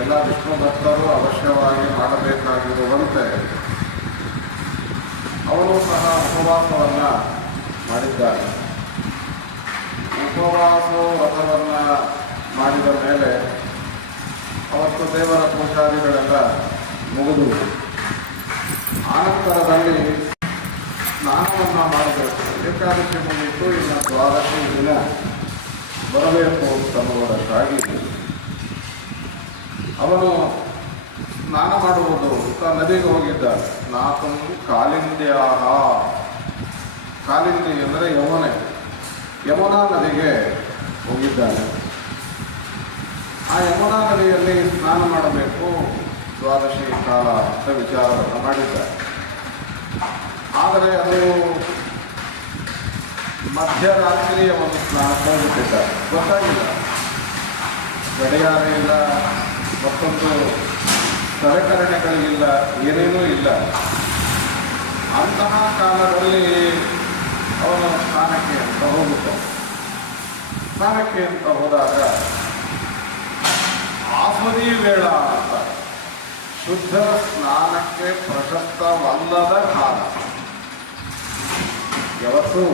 ಎಲ್ಲ ವಿಷ್ಣು ಭಕ್ತರು ಅವಶ್ಯವಾಗಿ ಮಾಡಬೇಕಾಗಿರುವಂತೆ ಅವರು ಸಹ ಉಪವಾಸವನ್ನು ಮಾಡಿದ್ದಾರೆ. ಉಪವಾಸ ವ್ರತವನ್ನು ಮಾಡಿದ ಮೇಲೆ ಅವತ್ತು ದೇವರ ಪೂಜಾರಿಗಳೆಲ್ಲ ಮುಗಿದು ಆನಂತರದಲ್ಲಿ ಸ್ನಾನವನ್ನು ಮಾಡಬೇಕು ಏಕಾದಶಿ ಮುಗಿಯಿತು, ಇನ್ನು ದ್ವಾದಶಿ ದಿನ ಬರಬೇಕು ಅಂತನ್ನುವುದಕ್ಕಾಗಿ ಅವನು ಸ್ನಾನ ಮಾಡುವುದು ನದಿಗೆ ಹೋಗಿದ್ದ ಸ್ನಾತಂ ಕಾಲಿಂದ್ಯಾಹ? ಕಾಲಿಂದಿ ಅಂದರೆ ಯಮುನೆ. ಯಮುನಾ ನದಿಗೆ ಹೋಗಿದ್ದಾನೆ. ಆ ಯಮುನಾ ನದಿಯಲ್ಲಿ ಸ್ನಾನ ಮಾಡಬೇಕು ದ್ವಾದಶಿ ಕಾಲ ಅಂತ ವಿಚಾರವನ್ನು ಮಾಡಿದ್ದಾರೆ. ಆದರೆ ಅದು ಮಧ್ಯರಾತ್ರಿಯ ಒಂದು ಸ್ನಾನ ಹೋಗುತ್ತಿದ್ದ ಗೊತ್ತಾಗಿಲ್ಲ. ಗಡಿಯಾರ ಇಲ್ಲ. ಮತ್ತೊಂದು ಸಲಕರಣೆಗಳಿಲ್ಲ ಏನೇನೂ ಇಲ್ಲ. ಅಂತಹ ಕಾಲದಲ್ಲಿ ಅವನು ಸ್ನಾನಕ್ಕೆ ಅಂತ ಹೋಗುತ್ತಾನೆ. ಸ್ನಾನಕ್ಕೆ ಅಂತ ಹೋದಾಗ ಆಸದಿ ವೇಳ ಅಂತ. ಶುದ್ಧ ಸ್ನಾನಕ್ಕೆ ಪ್ರಶಸ್ತವಲ್ಲದ ಕಾಲ. ಯಾವತ್ತು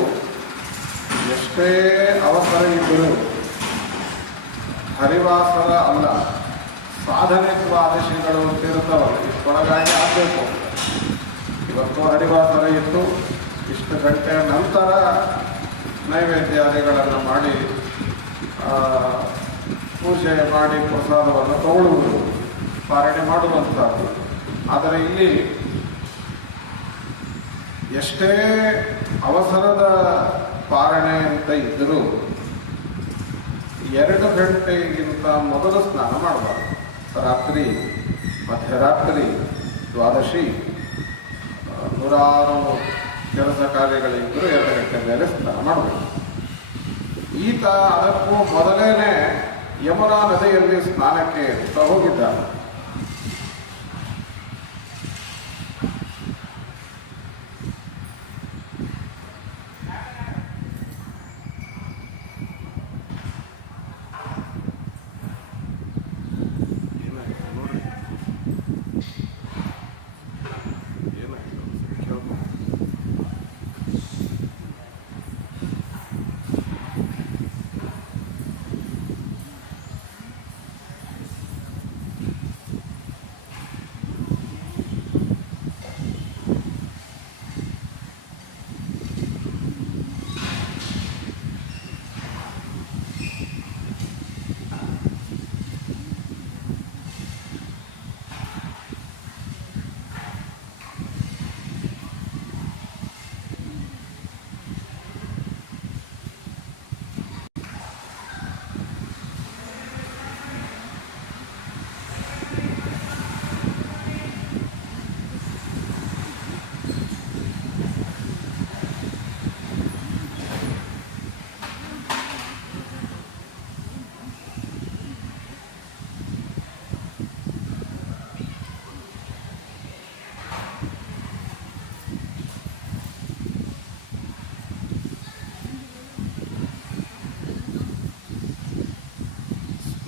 ಎಷ್ಟೇ ಅವಸರ ಇದ್ದರೂ ಹರಿವಾಸರ ಅಲ್ಲ. ಸಾಧನೆ ದ್ವಾದಶಿಗಳು ತಿರುತ್ತವಲ್ಲ ಇಷ್ಟೊಳಗಾಗಿ ಆಗಬೇಕು. ಇವತ್ತು ಹರಿವಾಸರ ಇತ್ತು. ಇಷ್ಟು ಗಂಟೆಯ ನಂತರ ನೈವೇದ್ಯಾದಿಗಳನ್ನು ಮಾಡಿ ಪೂಜೆ ಮಾಡಿ ಪ್ರಸಾದವನ್ನು ತಗೊಳ್ಳುವುದು ಪಾರಣೆ ಮಾಡುವಂಥದ್ದು. ಆದರೆ ಇಲ್ಲಿ ಎಷ್ಟೇ ಅವಸರದ ಪಾರಣೆ ಅಂತ ಇದ್ದರೂ ಎರಡು ಗಂಟೆಗಿಂತ ಮೊದಲು ಸ್ನಾನ ಮಾಡಬಾರ್ದು. ರಾತ್ರಿ, ಮಧ್ಯರಾತ್ರಿ, ದ್ವಾದಶಿ ನೂರಾರು ಕೆಲಸ ಕಾರ್ಯಗಳಿದ್ದರೂ ಎರಡು ಗಂಟೆ ಮೇಲೆ ಸ್ನಾನ ಮಾಡಬೇಕು ಈತ ಅದಕ್ಕೂ ಮೊದಲೇ ಯಮುನಾ ನದಿಯಲ್ಲಿ ಸ್ನಾನಕ್ಕೆ ಹೋಗಿದ್ದಾನೆ ಏನಾಯ್ತು ನೋಡ್ರಿ ಏನಾಯ್ತು ಕೇಳ್ಕೊ.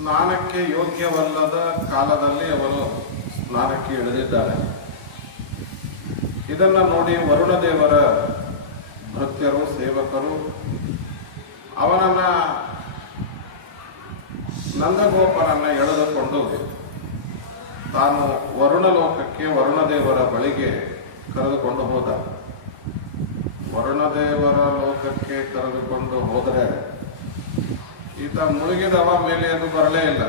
ಸ್ನಾನಕ್ಕೆ ಯೋಗ್ಯವಲ್ಲದ ಕಾಲದಲ್ಲಿ ಅವರು ಸ್ನಾನಕ್ಕೆ ಇಳಿದಿದ್ದಾರೆ. ಇದನ್ನು ನೋಡಿ ವರುಣ ದೇವರ ಭಕ್ತರು ಸೇವಕರು, ಅವನನ್ನ ನಂದಗೋಪನನ್ನ ಎಳೆದುಕೊಂಡು ತಾನು ವರುಣ ಲೋಕಕ್ಕೆ ವರುಣ ದೇವರ ಬಳಿಗೆ ಕರೆದುಕೊಂಡು ಹೋದ. ವರುಣದೇವರ ಲೋಕಕ್ಕೆ ಕರೆದುಕೊಂಡು ಹೋದರೆ ಈತ ಮುಳುಗಿದವ ಮೇಲೆ ಎಂದು ಬರಲೇ ಇಲ್ಲ.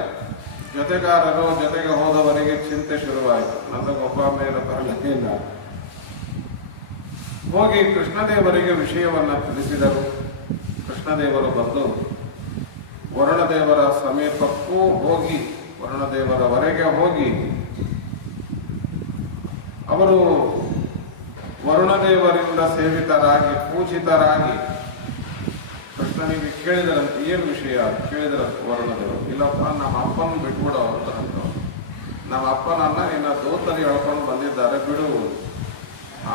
ಜೊತೆಗಾರರು ಜೊತೆಗೆ ಹೋದವರಿಗೆ ಚಿಂತೆ ಶುರುವಾಯಿತು. ನನಗೊಬ್ಬ ಮೇಲೆ ಬರಲೇ ಇಲ್ಲ ಹೋಗಿ ಕೃಷ್ಣದೇವರಿಗೆ ವಿಷಯವನ್ನ ತಿಳಿಸಿದರು. ಕೃಷ್ಣದೇವರು ಬಂದು ವರುಣದೇವರ ಸಮೀಪಕ್ಕೂ ಹೋಗಿ, ವರುಣದೇವರವರೆಗೆ ಹೋಗಿ, ಅವರು ವರುಣದೇವರಿಂದ ಸೇವಿತರಾಗಿ, ಪೂಜಿತರಾಗಿ ಕೃಷ್ಣನಿಗೆ ಕೇಳಿದರಂತೆ ಏನು ವಿಷಯ? ಕೇಳಿದರಂತೆ ವರುಣದೇವರು ಇಲ್ಲಪ್ಪ, ನಮ್ಮ ಅಪ್ಪನ ಬಿಟ್ಬಿಡೋ ಅಂತ ಅಂದರು ನಮ್ಮ ಅಪ್ಪನನ್ನ ನಿನ್ನ ದೋತನಿ ಹೇಳ್ಕೊಂಡು ಬಂದಿದ್ದಾರೆ, ಬಿಡು.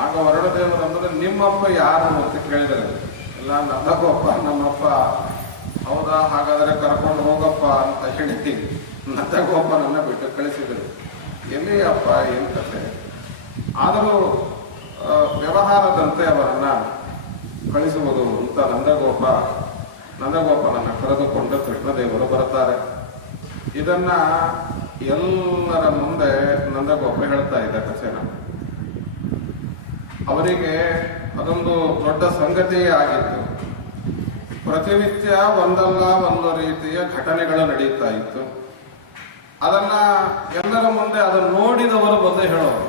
ಆಗ ವರುಣದೇವರು ಅಂದ್ರೆ ನಿಮ್ಮಪ್ಪ ಯಾರು ಅಂತ ಕೇಳಿದರೆ? ಇಲ್ಲ ನನ್ನಪ್ಪಪ್ಪ ನಮ್ಮಪ್ಪ. ಹೌದಾ, ಹಾಗಾದರೆ ಕರ್ಕೊಂಡು ಹೋಗಪ್ಪ ಅಂತ ಹೇಳಿ ನಂದಗೋಪನನ್ನ ಬಿಟ್ಟು ಕಳಿಸಿದರು. ಎಲ್ಲಿ ಅಪ್ಪ, ಏನು ಕತೆ? ಆದರೂ ವ್ಯವಹಾರದಂತೆ ಅವರನ್ನ ಕಳಿಸುವುದು ಅಂತ ನಂದಗೋಪ, ನಂದಗೋಪನನ್ನು ಕರೆದುಕೊಂಡು ಕೃಷ್ಣದೇವರು ಬರುತ್ತಾರೆ. ಇದನ್ನ ಎಲ್ಲರ ಮುಂದೆ ನಂದಗೋಪ ಹೇಳ್ತಾ ಇದ್ದ ಕಸೇನ ಅವರಿಗೆ ಅದೊಂದು ದೊಡ್ಡ ಸಂಗತಿಯೇ ಆಗಿತ್ತು. ಪ್ರತಿನಿತ್ಯ ಒಂದಲ್ಲ ಒಂದು ರೀತಿಯ ಘಟನೆಗಳು ನಡೆಯುತ್ತಾ ಇತ್ತು. ಅದನ್ನ ಎಲ್ಲರ ಮುಂದೆ ಅದನ್ನು ನೋಡಿದವರು ಬಂದು ಹೇಳೋರು,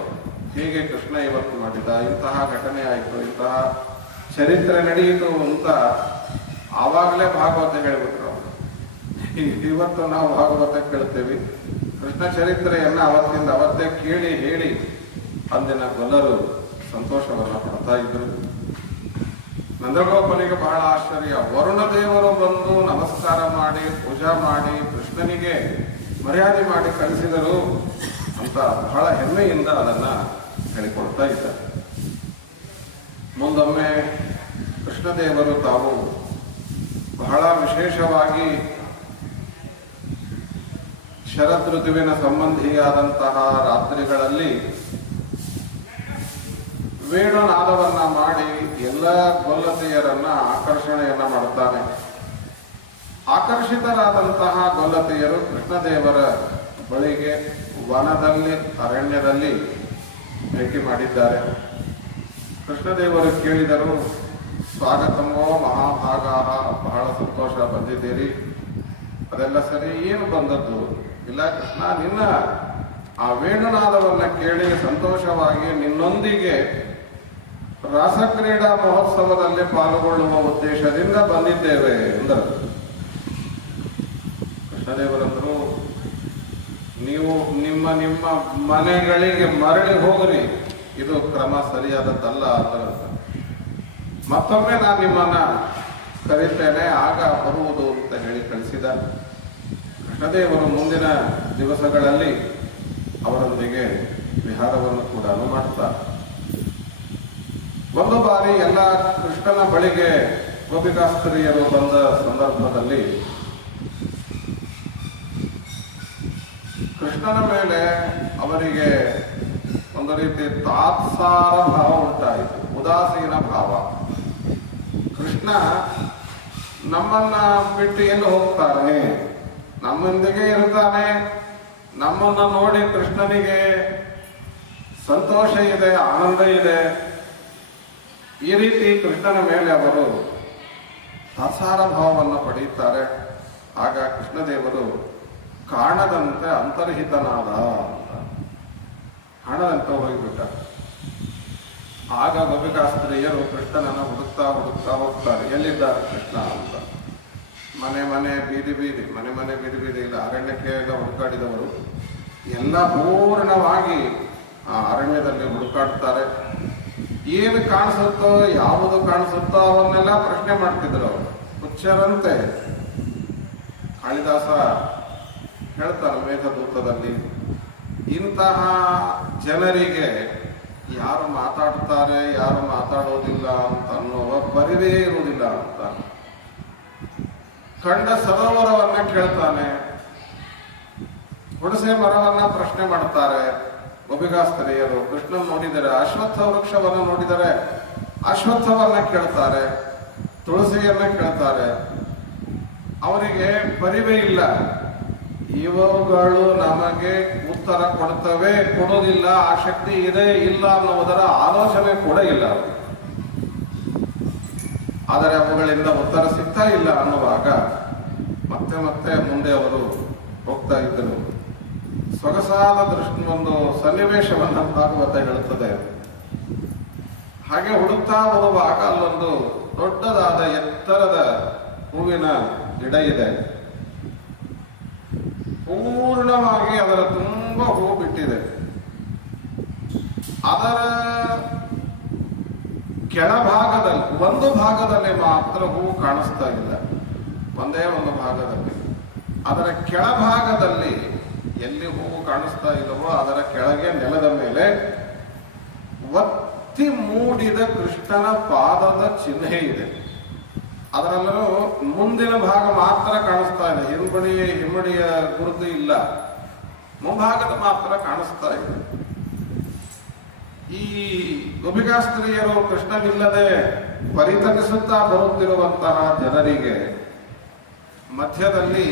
ಹೀಗೆ ಕೃಷ್ಣ ಇವತ್ತು ಮಾಡಿದ? ಇಂತಹ ಘಟನೆ ಆಯಿತು, ಇಂತಹ ಚರಿತ್ರೆ ನಡೆಯಿತು ಅಂತ ಆವಾಗಲೇ ಭಾಗವತ ಹೇಳಿಬಿಟ್ರು ಇವತ್ತು ನಾವು ಭಾಗವತ ಕೇಳ್ತೇವೆ. ಕೃಷ್ಣ ಚರಿತ್ರೆಯನ್ನ ಅವತ್ತಿಂದ ಅವತ್ತೇ ಕೇಳಿ, ಹೇಳಿ ಅಂದಿನ ಗೊಲ್ಲರು ಸಂತೋಷವನ್ನು ಪಡ್ತಾ ಇದ್ರು. ನಂದಗೋಪನಿಗೆ ಬಹಳ ಆಶ್ಚರ್ಯ. ವರುಣ ದೇವರು ಬಂದು ನಮಸ್ಕಾರ ಮಾಡಿ, ಪೂಜಾ ಮಾಡಿ ಕೃಷ್ಣನಿಗೆ ಮರ್ಯಾದೆ ಮಾಡಿ ಕಳಿಸಿದರು ಅಂತ ಬಹಳ ಹೆಮ್ಮೆಯಿಂದ ಅದನ್ನ ಹೇಳಿಕೊಡ್ತಾ ಇದ್ದಾರೆ. ಮುಂದೊಮ್ಮೆ ಕೃಷ್ಣದೇವರು ತಾವು ಬಹಳ ವಿಶೇಷವಾಗಿ ಶರತ್ ಋತುವಿನ ಸಂಬಂಧಿಯಾದಂತಹ ರಾತ್ರಿಗಳಲ್ಲಿ ವೇಣುನಾದವನ್ನ ಮಾಡಿ ಎಲ್ಲ ಗೊಲ್ಲತೆಯರನ್ನ ಆಕರ್ಷಣೆಯನ್ನ ಮಾಡುತ್ತಾನೆ. ಆಕರ್ಷಿತರಾದಂತಹ ಗೊಲ್ಲತೆಯರು ಕೃಷ್ಣದೇವರ ಬಳಿಗೆ ವನದಲ್ಲಿ, ಅರಣ್ಯದಲ್ಲಿ ಭೇಟಿ ಮಾಡಿದ್ದಾರೆ. ಕೃಷ್ಣದೇವರು ಕೇಳಿದರು ಸ್ವಾಗತಮೋ ಮಹಾಭಾಗ ಬಹಳ ಸಂತೋಷ ಬಂದಿದ್ದೀರಿ. ಅದೆಲ್ಲ ಸರಿ, ಏನು ಬಂದದ್ದು? ಇಲ್ಲ ಕೃಷ್ಣ, ನಿನ್ನ ಆ ವೇಣುನಾದವನ್ನ ಕೇಳಿ ಸಂತೋಷವಾಗಿ ನಿನ್ನೊಂದಿಗೆ ರಾಸಕ್ರೀಡಾ ಮಹೋತ್ಸವದಲ್ಲಿ ಪಾಲ್ಗೊಳ್ಳುವ ಉದ್ದೇಶದಿಂದ ಬಂದಿದ್ದೇವೆ ಎಂದರು. ಕೃಷ್ಣದೇವರಂದರು, ನೀವು ನಿಮ್ಮ ನಿಮ್ಮ ಮನೆಗಳಿಗೆ ಮರಳಿ ಹೋಗ್ರಿ. ಇದು ಕ್ರಮ ಸರಿಯಾದದ್ದಲ್ಲ, ಅಂದರು. ಮತ್ತೊಮ್ಮೆ ನಾನು ನಿಮ್ಮನ್ನು ಕರೀತೇನೆ ಆಗ ಬರುವುದು ಅಂತ ಹೇಳಿ ಕಳಿಸಿದ ಕೃಷ್ಣದೇವರು ಮುಂದಿನ ದಿವಸಗಳಲ್ಲಿ ಅವರೊಂದಿಗೆ ವಿಹಾರವನ್ನು ಕೂಡ ಮಾಡ್ತಾರೆ. ಒಂದು ಬಾರಿ ಎಲ್ಲ ಕೃಷ್ಣನ ಬಳಿಗೆ ಗೋಪಿಕಾಸ್ತ್ರೀಯರು ಬಂದ ಸಂದರ್ಭದಲ್ಲಿ ಕೃಷ್ಣನ ಮೇಲೆ ಅವರಿಗೆ ಒಂದು ರೀತಿ ತಾತ್ಸಾರ ಭಾವ ಉಂಟಾಯಿತು, ಉದಾಸೀನ ಭಾವ. ಕೃಷ್ಣ ನಮ್ಮನ್ನ ಬಿಟ್ಟು ಎಲ್ಲಿ ಹೋಗ್ತಾನೆ? ನಮ್ಮೊಂದಿಗೆ ಇರ್ತಾನೆ. ನಮ್ಮನ್ನ ನೋಡಿ ಕೃಷ್ಣನಿಗೆ ಸಂತೋಷ ಇದೆ, ಆನಂದ ಇದೆ. ಈ ರೀತಿ ಕೃಷ್ಣನ ಮೇಲೆ ಅವರು ತಾತ್ಸಾರ ಭಾವವನ್ನು ಪಡೆಯುತ್ತಾರೆ. ಆಗ ಕೃಷ್ಣದೇವರು ಕಾಣದಂತೆ ಅಂತರ್ಹಿತನಾದ ಅಂತ. ಕಾಣದಂತೆ ಹೋಗಿಬಿಟ್ಟ. ಆಗ ಗೋಪಿಕಾಸ್ತ್ರೀಯರು ಕೃಷ್ಣನನ್ನು ಹುಡುಕ್ತಾ ಹುಡುಕ್ತಾ ಹೋಗ್ತಾರೆ. ಎಲ್ಲಿದ್ದಾರೆ ಕೃಷ್ಣ ಅಂತ? ಮನೆ ಮನೆ, ಬೀದಿ ಬೀದಿ, ಮನೆ ಮನೆ, ಬೀದಿ ಬೀದಿ, ಇಲ್ಲ, ಅರಣ್ಯಕ್ಕೆ ಎಲ್ಲ ಹುಡುಕಾಡಿದವರು. ಎಲ್ಲ ಪೂರ್ಣವಾಗಿ ಆ ಅರಣ್ಯದಲ್ಲಿ ಹುಡುಕಾಡ್ತಾರೆ. ಏನು ಕಾಣಿಸುತ್ತೋ, ಯಾವುದು ಕಾಣಿಸುತ್ತೋ ಅವನ್ನೆಲ್ಲ ಪ್ರಶ್ನೆ ಮಾಡ್ತಿದ್ರು ಅವರು. ಹುಚ್ಚರಂತೆ. ಕಾಳಿದಾಸ ಹೇಳ್ತಾರೆ ಮೇಘದೂತದಲ್ಲಿ, ಇಂತಹ ಜನರಿಗೆ ಯಾರು ಮಾತಾಡ್ತಾರೆ, ಯಾರು ಮಾತಾಡೋದಿಲ್ಲ ಅಂತ ಅನ್ನುವ ಪರಿವೇ ಇರುವುದಿಲ್ಲ ಅಂತ. ಕಂಡ ಸರೋವರವನ್ನ ಕೇಳ್ತಾನೆ. ಹುಣಸೆ ಮರವನ್ನ ಪ್ರಶ್ನೆ ಮಾಡ್ತಾರೆ. ಗೋಪಿಕಾಸ್ತ್ರೀಯರು ಕೃಷ್ಣ ನೋಡಿದರೆ, ಅಶ್ವತ್ಥ ವೃಕ್ಷವನ್ನು ನೋಡಿದರೆ ಅಶ್ವತ್ಥವನ್ನ ಕೇಳ್ತಾರೆ, ತುಳಸಿಯನ್ನ ಕೇಳ್ತಾರೆ. ಅವರಿಗೆ ಬರಿವೇ ಇಲ್ಲ. ಇವುಗಳು ನಮಗೆ ಉತ್ತರ ಕೊಡ್ತವೆ ಕೊಡೋದಿಲ್ಲ ಆ ಶಕ್ತಿ ಇದೆ, ಇಲ್ಲ ಅನ್ನುವುದರ ಆಲೋಚನೆ ಕೂಡ ಇಲ್ಲ. ಆದರೆ ಅವುಗಳಿಂದ ಉತ್ತರ ಸಿಗ್ತಾ ಇಲ್ಲ ಅನ್ನುವಾಗ ಮತ್ತೆ ಮತ್ತೆ ಮುಂದೆ ಅವರು ಹೋಗ್ತಾ ಇದ್ದರು. ಸೊಗಸಾದ ದೃಷ್ಟಿ ಒಂದು ಸನ್ನಿವೇಶವನ್ನು ಭಾಗವತ ಹೇಳುತ್ತದೆ. ಹಾಗೆ ಹುಡುಕ್ತಾ ಬರುವಾಗ ಅಲ್ಲೊಂದು ದೊಡ್ಡದಾದ ಎತ್ತರದ ಹೂವಿನ ಗಿಡ ಇದೆ. ಪೂರ್ಣವಾಗಿ ಅದರ ತುಂಬ ಹೂ ಬಿಟ್ಟಿದೆ ಅದರ ಕೆಳಭಾಗದಲ್ಲಿ, ಒಂದು ಭಾಗದಲ್ಲಿ ಮಾತ್ರ ಹೂ ಕಾಣಿಸ್ತಾ ಇಲ್ಲ. ಒಂದೇ ಒಂದು ಭಾಗದಲ್ಲಿ. ಅದರ ಕೆಳಭಾಗದಲ್ಲಿ ಎಲ್ಲಿ ಹೂವು ಕಾಣಿಸ್ತಾ ಇಲ್ಲವೋ ಅದರ ಕೆಳಗೆ ನೆಲದ ಮೇಲೆ ಒತ್ತಿ ಮೂಡಿದ ಕೃಷ್ಣನ ಪಾದದ ಚಿಹ್ನೆ ಇದೆ. ಅದರಲ್ಲೂ ಮುಂದಿನ ಭಾಗ ಮಾತ್ರ ಕಾಣಿಸ್ತಾ ಇದೆ. ಹಿಂಬಡಿಯ ಹಿಮ್ಮಡಿಯ ಗುರುತು ಇಲ್ಲ. ಮುಂಭಾಗದ ಮಾತ್ರ ಕಾಣಿಸ್ತಾ ಇದೆ. ಈ ಗೋಪಿಕಾಸ್ತ್ರೀಯರು ಕೃಷ್ಣನಿಲ್ಲದೆ ಪರಿತಪಿಸುತ್ತಾ ಬರುತ್ತಿರುವಂತಹ ಜನರಿಗೆ ಮಧ್ಯದಲ್ಲಿ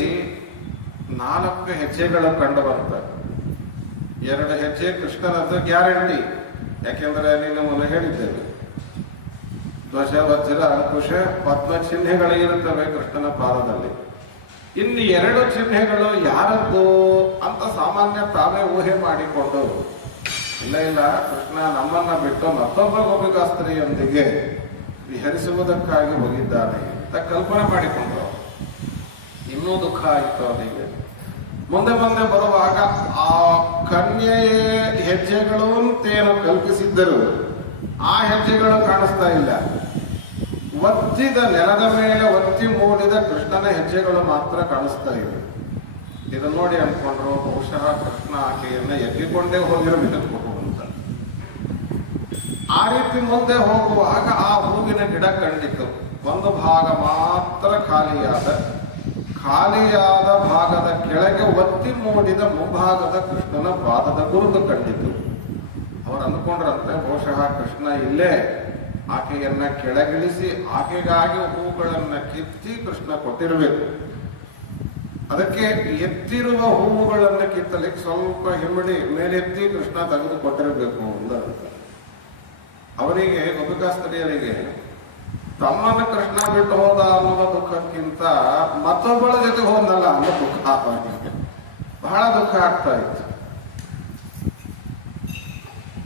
ನಾಲ್ಕು ಹೆಜ್ಜೆಗಳು ಕಂಡು ಎರಡು ಹೆಜ್ಜೆ ಕೃಷ್ಣನದ್ದು ಗ್ಯಾರಂಟಿ. ಯಾಕೆಂದ್ರೆ ನೀನು ಹೇಳಿದ್ದೇವೆ ಧ್ವಜ ವಜ್ರ ಅಂಕುಶ ಪದ್ಮ ಚಿಹ್ನೆಗಳು ಇರುತ್ತವೆ ಕೃಷ್ಣನ ಪಾದದಲ್ಲಿ. ಇನ್ನು ಎರಡು ಚಿಹ್ನೆಗಳು ಯಾರದ್ದು ಅಂತ ಸಾಮಾನ್ಯ ತಾವೇ ಊಹೆ ಮಾಡಿಕೊಂಡು ಇಲ್ಲ ಇಲ್ಲ, ಕೃಷ್ಣ ನಮ್ಮನ್ನ ಬಿಟ್ಟು ಮತ್ತೊಬ್ಬ ಗೋಪಿಕಾಸ್ತ್ರೀಯೊಂದಿಗೆ ವಿಹರಿಸುವುದಕ್ಕಾಗಿ ಹೋಗಿದ್ದಾನೆ ಅಂತ ಕಲ್ಪನೆ ಮಾಡಿಕೊಂಡ್ರು ಇನ್ನೂ ದುಃಖ ಆಯಿತು ಅವನಿಗೆ ಮುಂದೆ ಮುಂದೆ ಬರುವಾಗ ಆ ಕನ್ಯೆಯ ಹೆಜ್ಜೆಗಳು ಅಂತೇನು ಕಲ್ಪಿಸಿದ್ದರು. ಆ ಹೆಜ್ಜೆಗಳು ಕಾಣಿಸ್ತಾ ಇಲ್ಲ. ಒತ್ತಿದ ನೆಲದ ಮೇಲೆ ಒತ್ತಿ ಮೂಡಿದ ಕೃಷ್ಣನ ಹೆಜ್ಜೆಗಳು ಮಾತ್ರ ಕಾಣಿಸ್ತಾ ಇವೆ. ಇದನ್ನ ನೋಡಿ ಅನ್ಕೊಂಡ್ರು ಬಹುಶಃ ಕೃಷ್ಣ ಆಕೆಯನ್ನ ಎದ್ದಿಕೊಂಡೇ ಹೋಗಿರಬೇಕು ಅಂತ. ಆ ರೀತಿ ಮುಂದೆ ಹೋಗುವಾಗ ಆ ಹೂವಿನ ಗಿಡ ಕಂಡಿತು. ಒಂದು ಭಾಗ ಮಾತ್ರ ಖಾಲಿಯಾದ ಖಾಲಿಯಾದ ಭಾಗದ ಕೆಳಗೆ ಒತ್ತಿ ಮೂಡಿದ ಮುಂಭಾಗದ ಕೃಷ್ಣನ ಪಾದದ ಗುರುತು ಕಂಡಿತು. ಅವ್ರು ಅಂದ್ಕೊಂಡ್ರಂತೆ, ಬಹುಶಃ ಕೃಷ್ಣ ಇಲ್ಲೇ ಆಕೆಯನ್ನ ಕೆಳಗಿಳಿಸಿ ಆಕೆಗಾಗಿ ಹೂಗಳನ್ನ ಕಿತ್ತಿ ಕೃಷ್ಣ ಕೊಟ್ಟಿರಬೇಕು. ಅದಕ್ಕೆ ಎತ್ತಿರುವ ಹೂವುಗಳನ್ನು ಕಿತ್ತಲಿಕ್ಕೆ ಸ್ವಲ್ಪ ಹಿಮ್ಮಡಿ ಮೇಲೆತ್ತಿ ಕೃಷ್ಣ ತೆಗೆದು ಕೊಟ್ಟಿರಬೇಕು ಅಂತ ಅವರಿಗೆ ಗೋಪಿಕಾಸ್ತ್ರೀಯರಿಗೆ ತಮ್ಮನ್ನು ಕೃಷ್ಣ ಬಿಟ್ಟು ಹೋದ ಅನ್ನುವ ದುಃಖಕ್ಕಿಂತ ಮತ್ತೊಬ್ಬಳ ಜೊತೆ ಹೋದಲ್ಲ ಅನ್ನೋ ದುಃಖ ಬಹಳ ದುಃಖ ಆಗ್ತಾ ಇತ್ತು.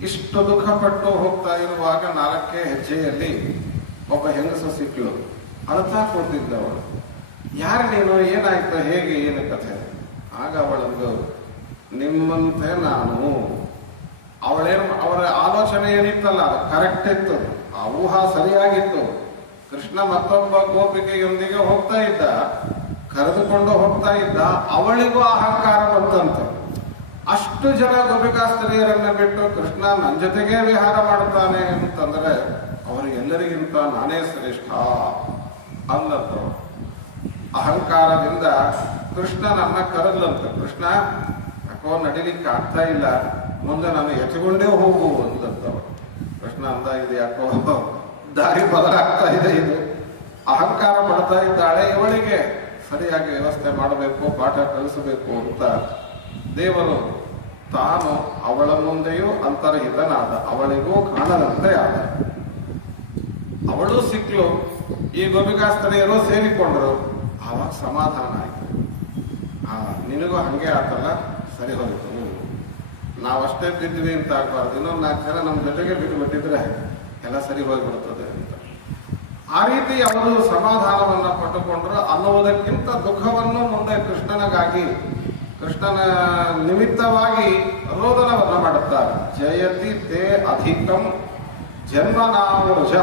ಇಷ್ಟು ದುಃಖ ಪಟ್ಟು ಹೋಗ್ತಾ ಇರುವಾಗ ನಾಲ್ಕೇ ಹೆಜ್ಜೆಯಲ್ಲಿ ಒಬ್ಬ ಹೆಂಗಸ ಸಿಕ್ಕಳು. ಅಳ್ತಾ ಕೂತಿದ್ದವಳು ಯಾರು ನೀನು ಏನಾಯ್ತು, ಹೇಗೆ, ಏನು ಕಥೆ? ಆಗ ಅವಳಂದು ನಿಮ್ಮಂತೆ ನಾನು, ಅವಳೇನು, ಅವರ ಆಲೋಚನೆ ಏನಿತ್ತಲ್ಲ ಕರೆಕ್ಟ್ ಇತ್ತು. ಆ ಊಹ ಸರಿಯಾಗಿತ್ತು. ಕೃಷ್ಣ ಮತ್ತೊಬ್ಬ ಗೋಪಿಕೆಯೊಂದಿಗೆ ಹೋಗ್ತಾ ಇದ್ದ, ಕರೆದುಕೊಂಡು ಹೋಗ್ತಾ ಇದ್ದ, ಅವಳಿಗೂ ಅಹಂಕಾರ ಬಂತಂತೆ. ಅಷ್ಟು ಜನ ಗೋಪಿಕಾಸ್ತ್ರೀಯರನ್ನ ಬಿಟ್ಟು ಕೃಷ್ಣ ನನ್ನ ಜೊತೆಗೆ ವಿಹಾರ ಮಾಡ್ತಾನೆ ಅಂತಂದ್ರೆ ಎಲ್ಲರಿಗಿಂತ ನಾನೇ ಶ್ರೇಷ್ಠ ಅಂದಂತ ಅಹಂಕಾರದಿಂದ ಕೃಷ್ಣ ನನ್ನ ಕರದ್ಲಂತ. ಕೃಷ್ಣ, ಯಾಕೋ ನಡಿಲಿಕ್ಕೆ ಆಗ್ತಾ ಇಲ್ಲ. ಮುಂದೆ ನಾನು ಎತ್ಕೊಂಡೇ ಹೋಗು ಅಂದಂತವ ಕೃಷ್ಣ ಅಂದ, ಇದು ಯಾಕೋ ದಾರಿ ಬದಲಾಗ್ತಾ ಇದೆ ಇದು. ಅಹಂಕಾರ ಪಡ್ತಾ ಇದ್ದಾಳೆ ಇವಳಿಗೆ. ಸರಿಯಾಗಿ ವ್ಯವಸ್ಥೆ ಮಾಡಬೇಕು, ಪಾಠ ಕಲಿಸಬೇಕು ಅಂತ ದೇವರು ತಾನು ಅವಳ ಮುಂದೆಯೂ ಅಂತರ್ಹಿತನಾದ, ಅವಳಿಗೂ ಕಾಣದಂತೆ ಆದ. ಅವಳು ಸಿಕ್ಲು, ಈ ಗೋಪಿಕಾಸ್ತ್ರೀಯರು ಸೇರಿಕೊಂಡರು, ಆವಾಗ ಸಮಾಧಾನ ಆಯ್ತು. ಆ, ನಿನಗೂ ಹಂಗೆ ಆತಲ್ಲ? ಸರಿ ಹೋಯ್ತು. ನಾವಷ್ಟೇ ಬಿದ್ವಿ ಅಂತ ಆಗ್ಬಾರ್ದು. ಇನ್ನೊಂದು ನಾಲ್ಕು ಜನ ನಮ್ಮ ಜೊತೆಗೆ ಬಿಟ್ಟುಬಿಟ್ಟಿದ್ರೆ ಎಲ್ಲ ಸರಿ ಹೋಗ್ಬಿಡ್ತದೆ. ಆ ರೀತಿ ಅವರು ಸಮಾಧಾನವನ್ನು ಪಟ್ಟುಕೊಂಡ್ರು ಅನ್ನುವುದಕ್ಕಿಂತ ದುಃಖವನ್ನು ಮುಂದೆ ಕೃಷ್ಣನಿಗಾಗಿ, ಕೃಷ್ಣನ ನಿಮಿತ್ತವಾಗಿ ರೋದನವನ್ನು ಮಾಡುತ್ತಾರೆ. ಜಯತಿ ತೇ ಅಧಿಕಂ ಜನ್ಮನಾಮೃಷ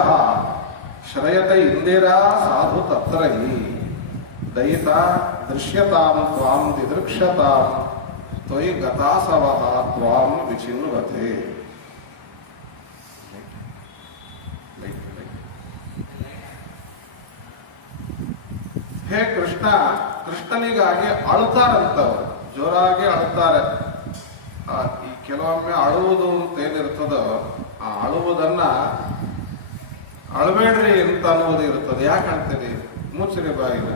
ಶ್ರಯತ ಇಂದಿರಾ ಸಾಧು ತತ್ರ ದಯಿತ ದೃಶ್ಯತಾಂ ತ್ವಾಂ ದಿದೃಕ್ಷತಾಂ ತ್ವಯಿ ಗತಾಸವಹ ತ್ವಾಂ ವಿಚಿನ್ನುವತೆ ಹೇ ಕೃಷ್ಣ, ಕೃಷ್ಣನಿಗಾಗಿ ಅಳುತ್ತಾರಂತವ್ರು. ಜೋರಾಗಿ ಅಳುತ್ತಾರೆ. ಈ ಕೆಲವೊಮ್ಮೆ ಅಳುವುದು ಅಂತ ಏನಿರ್ತದೋ ಆ ಅಳುವುದನ್ನ ಅಳಬೇಡ್ರಿ ಅಂತ ಅನ್ನುವುದು ಇರ್ತದೆ. ಯಾಕೆ ಅಂತೀರಿ? ಮುಚ್ಚಿರಿ ಬಾಯಿನ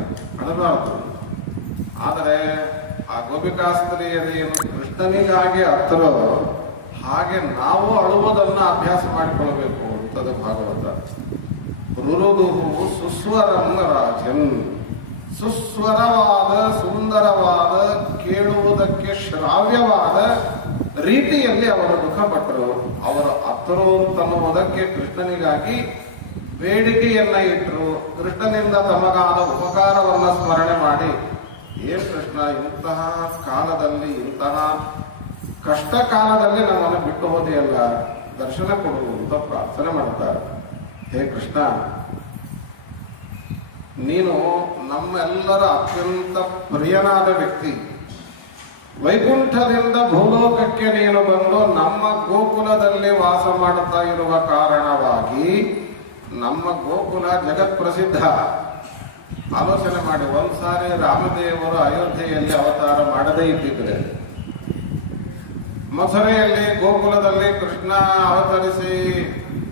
ಅಳಬಾರದು. ಆದರೆ ಆ ಗೋಪಿಕಾಸ್ತ್ರೀಯರೇನು ಕೃಷ್ಣನಿಗಾಗಿ ಅತ್ತರೋ ಹಾಗೆ ನಾವು ಅಳುವುದನ್ನ ಅಭ್ಯಾಸ ಮಾಡಿಕೊಳ್ಳಬೇಕು ಅಂತದ ಭಾಗವತ. ರುರುದು ಸುಸ್ವರಂಗ ರಾಜನ್. ಸುಸ್ವರವಾದ, ಸುಂದರವಾದ, ಕೇಳುವುದಕ್ಕೆ ಶ್ರಾವ್ಯವಾದ ರೀತಿಯಲ್ಲಿ ಅವರು ದುಃಖಪಟ್ಟರು ಅವರು ಅತ್ತರು ತನ್ನುವುದಕ್ಕೆ ಕೃಷ್ಣನಿಗಾಗಿ ಬೇಡಿಕೆಯನ್ನ ಇಟ್ಟರು ಕೃಷ್ಣನಿಂದ ತಮಗಾದ ಉಪಕಾರವನ್ನ ಸ್ಮರಣೆ ಮಾಡಿ, ಏ ಕೃಷ್ಣ, ಇಂತಹ ಕಾಲದಲ್ಲಿ, ಇಂತಹ ಕಷ್ಟ ಕಾಲದಲ್ಲಿ ನಮ್ಮನ್ನು ಬಿಟ್ಟು ಹೋದೆಯಲ್ಲ, ದರ್ಶನ ಕೊಡು ಅಂತ ಪ್ರಾರ್ಥನೆ ಮಾಡುತ್ತಾರೆ ಹೇ ಕೃಷ್ಣ ನೀನು ನಮ್ಮೆಲ್ಲರ ಅತ್ಯಂತ ಪ್ರಿಯನಾದ ವ್ಯಕ್ತಿ. ವೈಕುಂಠದಿಂದ ಭೂಲೋಕಕ್ಕೆ ನೀನು ಬಂದು ನಮ್ಮ ಗೋಕುಲದಲ್ಲಿ ವಾಸ ಮಾಡುತ್ತಾ ಇರುವ ಕಾರಣವಾಗಿ ನಮ್ಮ ಗೋಕುಲ ಜಗತ್ ಪ್ರಸಿದ್ಧ ಆಲೋಚನೆ ಮಾಡಿ, ಒಂದ್ಸಾರಿ ರಾಮದೇವರು ಅಯೋಧ್ಯೆಯಲ್ಲಿ ಅವತಾರ ಮಾಡದೇ ಇದ್ದಿದ್ರೆ. ಮಥುರೆಯಲ್ಲಿ ಗೋಕುಲದಲ್ಲಿ ಕೃಷ್ಣ ಅವತರಿಸಿ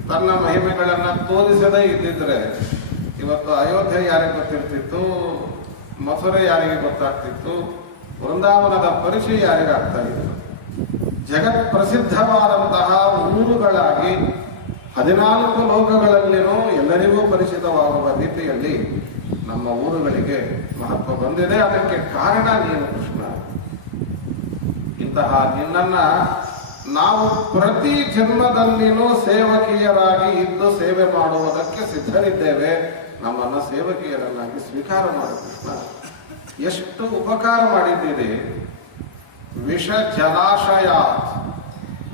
ತನ್ನ ಮಹಿಮೆಗಳನ್ನು ತೋರಿಸದೇ ಇದ್ದಿದ್ರೆ ಇವತ್ತು ಅಯೋಧ್ಯೆ ಯಾರಿಗೆ ಗೊತ್ತಿರ್ತಿತ್ತು? ಮಥುರೆ ಯಾರಿಗೆ ಗೊತ್ತಾಗ್ತಿತ್ತು? ವೃಂದಾವನದ ಪರಿಚಯ ಯಾರಿಗೆ ಆಗ್ತಾ ಇತ್ತು? ಜಗತ್ ಪ್ರಸಿದ್ಧವಾದಂತಹ ಊರುಗಳಾಗಿ ಹದಿನಾಲ್ಕು ಲೋಕಗಳಲ್ಲಿನೂ ಎಲ್ಲರಿಗೂ ಪರಿಚಿತವಾಗುವ ರೀತಿಯಲ್ಲಿ ನಮ್ಮ ಊರುಗಳಿಗೆ ಮಹತ್ವ ಬಂದಿದೆ. ಅದಕ್ಕೆ ಕಾರಣ ನೀನು ಕೃಷ್ಣ. ಇಂತಹ ನಿನ್ನನ್ನ ನಾವು ಪ್ರತಿ ಜನ್ಮದಲ್ಲಿನೂ ಸೇವಕಿಯರಾಗಿ ಇದ್ದು ಸೇವೆ ಮಾಡುವುದಕ್ಕೆ ಸಿದ್ಧರಿದ್ದೇವೆ. ನಮ್ಮನ್ನ ಸೇವಕಿಯರನ್ನಾಗಿ ಸ್ವೀಕಾರ ಮಾಡು ಎಷ್ಟು ಉಪಕಾರ ಮಾಡಿದ್ದೀರಿ. ವಿಷ ಜಲಾಶಯ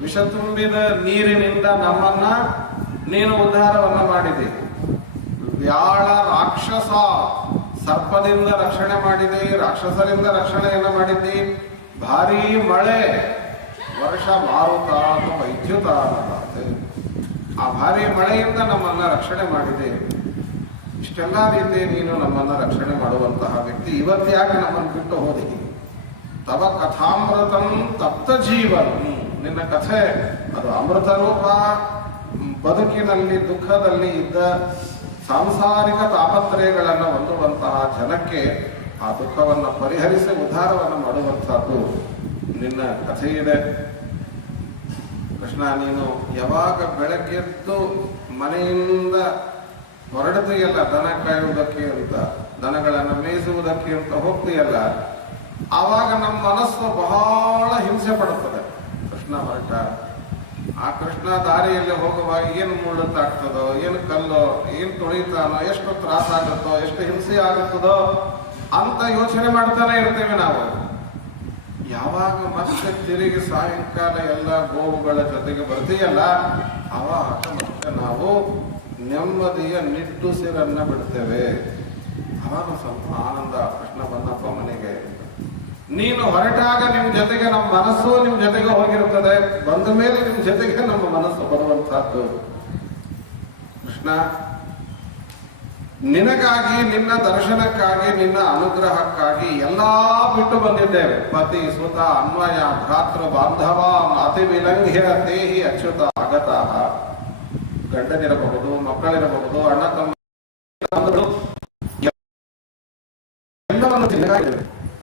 ವಿಷ ತುಂಬಿದ ನೀರಿನಿಂದ ನಮ್ಮನ್ನ ನೀನು ಉದ್ಧಾರವನ್ನ ಮಾಡಿದೆ. ವ್ಯಾಳ ರಾಕ್ಷಸ. ಸರ್ಪದಿಂದ ರಕ್ಷಣೆ ಮಾಡಿದೆ, ರಾಕ್ಷಸರಿಂದ ರಕ್ಷಣೆಯನ್ನ ಮಾಡಿದ್ದಿ ಭಾರೀ ಮಳೆ. ವರ್ಷ ಮಾರುತ ಅಥವಾ ವೈದ್ಯುತ ಆ ಭಾರಿ ಮಳೆಯಿಂದ ನಮ್ಮನ್ನು ರಕ್ಷಣೆ ಮಾಡಿದೆ. ಇಷ್ಟೆಲ್ಲ ರೀತಿ ನೀನು ನಮ್ಮನ್ನ ರಕ್ಷಣೆ ಮಾಡುವಂತಹ ವ್ಯಕ್ತಿ ಇವತ್ತು ಯಾಕೆ ನಮ್ಮನ್ನು ಬಿಟ್ಟು ಹೋದಿ? ತವ ಕಥಾಮೃತಂ ತಪ್ತ ಜೀವನ. ನಿನ್ನ ಕಥೆ, ಅದು ಅಮೃತ ರೂಪ, ಬದುಕಿನಲ್ಲಿ, ದುಃಖದಲ್ಲಿ ಇದ್ದ ಸಾಂಸಾರಿಕ ತಾಪತ್ರಯಗಳನ್ನು ಹೊಂದುವಂತಹ ಜನಕ್ಕೆ ಆ ದುಃಖವನ್ನು ಪರಿಹರಿಸಿ ಉದ್ಧಾರವನ್ನು ಮಾಡುವಂತಹದ್ದು ನಿನ್ನ ಕಥೆ ಇದೆ ಕೃಷ್ಣ, ನೀನು ಯಾವಾಗ ಬೆಳಗ್ಗೆದ್ದು ಮನೆಯಿಂದ ಹೊರಡ್ತೀಯಲ್ಲ, ದನ ಕಾಯುವುದಕ್ಕೆ ಅಂತ, ದನಗಳನ್ನು ಮೇಯಿಸುವುದಕ್ಕೆ ಅಂತ ಹೋಗ್ತೀಯಲ್ಲ, ಆವಾಗ ನಮ್ಮ ಮನಸ್ಸು ಬಹಳ ಹಿಂಸೆ ಪಡುತ್ತದೆ. ಕೃಷ್ಣ ಹೊರಟ. ಆ ಕೃಷ್ಣ ದಾರಿಯಲ್ಲಿ ಹೋಗುವಾಗ ಏನು ಮುಳ್ಳುತ್ತಾಗ್ತದೋ ಏನು ಕಲ್ಲೋ, ಏನು ತೊಳಿತಾನೋ, ಎಷ್ಟು ತ್ರಾಸ ಆಗುತ್ತೋ ಎಷ್ಟು ಹಿಂಸೆ ಆಗುತ್ತದೋ ಅಂತ ಯೋಚನೆ ಮಾಡ್ತಾನೆ ಇರ್ತೇವೆ ನಾವು. ಯಾವಾಗ ಮತ್ತೆ ತಿರುಗಿ ಸಾಯಂಕಾಲ ಎಲ್ಲ ಗೋವುಗಳ ಜೊತೆಗೆ ಬರ್ತೀಯಲ್ಲ, ಅವಾಗ ಮತ್ತೆ ನಾವು ನೆಮ್ಮದಿಯ ನಿಟ್ಟುಸಿರನ್ನ ಬಿಡ್ತೇವೆ. ಅವಾಗ ಸ್ವಲ್ಪ ಆನಂದ ಕೃಷ್ಣ ಬಂದಪ್ಪ ಮನೆಗೆ ನೀನು ಹೊರಟಾಗ ನಿಮ್ ಜೊತೆಗೆ ನಮ್ಮ ಮನಸ್ಸು ನಿಮ್ ಜೊತೆಗೆ ಹೋಗಿರುತ್ತದೆ. ಬಂದ ಮೇಲೆ ನಿಮ್ ಜೊತೆಗೆ ನಮ್ಮ ಮನಸ್ಸು ಬರುವಂತಹದ್ದು ಕೃಷ್ಣ ನಿನಗಾಗಿ, ನಿನ್ನ ದರ್ಶನಕ್ಕಾಗಿ, ನಿನ್ನ ಅನುಗ್ರಹಕ್ಕಾಗಿ ಎಲ್ಲಾ ಬಿಟ್ಟು ಬಂದಿದ್ದೇವೆ. ಪತಿ, ಸುತ, ಅನ್ವಯ, ಭ್ರಾತೃ, ಬಾಂಧವ, ಅತಿ ವಿಲಂಘ್ಯ, ದೇಹಿ, ಅಚ್ಯುತ ಆಗತ ಗಂಡನಿರಬಹುದು, ಮಕ್ಕಳಿರಬಹುದು, ಅಣ್ಣ, ತಮ್ಮ, ಎಲ್ಲವನ್ನು